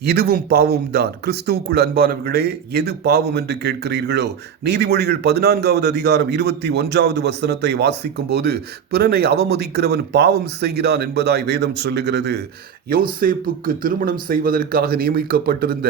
இதுவும் பாவம் தான். கிறிஸ்துவுக்குள் அன்பானவர்களே, எது பாவம் என்று கேட்கிறீர்களோ, நீதிமொழிகள் 14வது அதிகாரம் 21வது வசனத்தை வாசிக்கும் போது, பிறனை அவமதிக்கிறவன் பாவம் செய்கிறான் என்பதாய் வேதம் சொல்லுகிறது. யோசேப்புக்கு திருமணம் செய்வதற்காக நியமிக்கப்பட்டிருந்த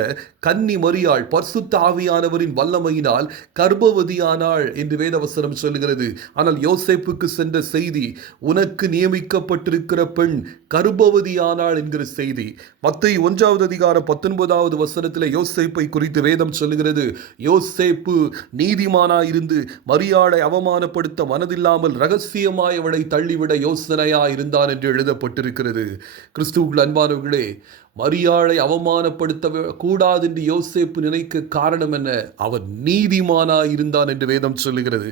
கன்னி மரியாள் பரிசுத்த ஆவியானவரின் வல்லமையினால் கர்ப்பவதியானாள் என்று வேதவசனம் சொல்லுகிறது. ஆனால் யோசேப்புக்கு சென்ற செய்தி, உனக்கு நியமிக்கப்பட்டிருக்கிற பெண் கர்ப்பவதியானாள் என்கிற செய்தி. மத்தேயு 1வது அதிகாரம் 19வது வசனத்தில் யோசேப்பை குறித்து வேதம் சொல்லுகிறது. யோசேப்பு நீதிமானாயிருந்து மரியாளை அவமானப்படுத்த மனதில்லாமல் ரகசியமாய் அவளை தள்ளிவிட யோசனையாய் இருந்தான் என்று எழுதப்பட்டிருக்கிறது. கிறிஸ்துவுக்குள் அன்பானவர்களே, மரியாளை அவமானப்படுத்த கூடாது என்று யோசேப்பு நினைக்க காரணம் என்ன? அவன் நீதிமானாய் இருந்தான் என்று வேதம் சொல்லுகிறது.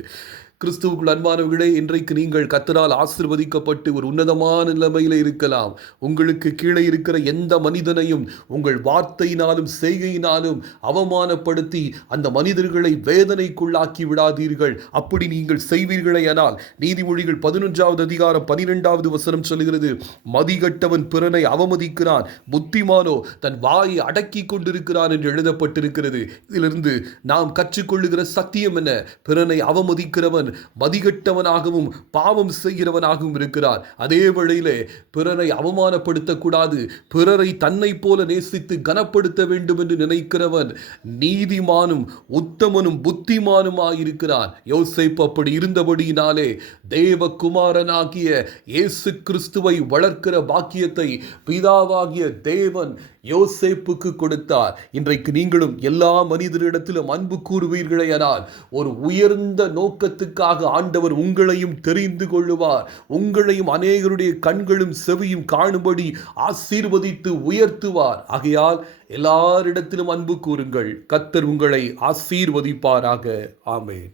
கிறிஸ்துவுக்குள் அன்பானவர்களே, இன்றைக்கு நீங்கள் கர்த்தரால் ஆசீர்வதிக்கப்பட்டு ஒரு உன்னதமான நிலைமையில் இருக்கலாம். உங்களுக்கு கீழே இருக்கிற எந்த மனிதனையும் உங்கள் வார்த்தையினாலும் செய்கையினாலும் அவமானப்படுத்தி அந்த மனிதர்களை வேதனைக்குள்ளாக்கி விடாதீர்கள். அப்படி நீங்கள் செய்வீர்களேயானால் நீதிமொழிகள் 11வது அதிகாரம் 12வது வசனம் சொல்லுகிறது, மதிகட்டவன் பிறனை அவமதிக்கிறான், புத்திமானோ தன் வாயை அடக்கி கொண்டிருக்கிறான் என்று எழுதப்பட்டிருக்கிறது. இதிலிருந்து நாம் கற்றுக்கொள்ளுகிற சத்தியம் என்ன? பிறனை அவமதிக்கிறவன் மதிகட்டவனாகவும் பாவம் செய்கிறவனாகவும் இருக்கிறார். அதே வேளையிலே பிறரை அவமானப்படுத்தக்கூடாது, பிறரை தன்னை போல நேசித்து கனப்படுத்த வேண்டும் என்று நினைக்கிறவன் நீதிமானும் உத்தமனும் புத்திமானுமாயிருக்கிறான். யோசேப்பு அப்படி இருந்தபடியினாலே தேவகுமாரனாகிய இயேசு கிறிஸ்துவை வளர்க்கிற பாக்கியத்தை பிதாவாகிய தேவன் யோசேப்புக்கு கொடுத்தார். இன்றைக்கு நீங்களும் எல்லா மனிதரிடத்திலும் அன்பு கூறுவீர்களேயானால் ஒரு உயர்ந்த நோக்கத்துக்காக ஆண்டவர் உங்களையும் தெரிந்து கொள்ளுவார். உங்களையும் அநேகருடைய கண்களும் செவியும் காணும்படி ஆசீர்வதித்து உயர்த்துவார். ஆகையால் எல்லாரிடத்திலும் அன்பு கூறுங்கள். கர்த்தர் உங்களை ஆசீர்வதிப்பாராக. ஆமென்.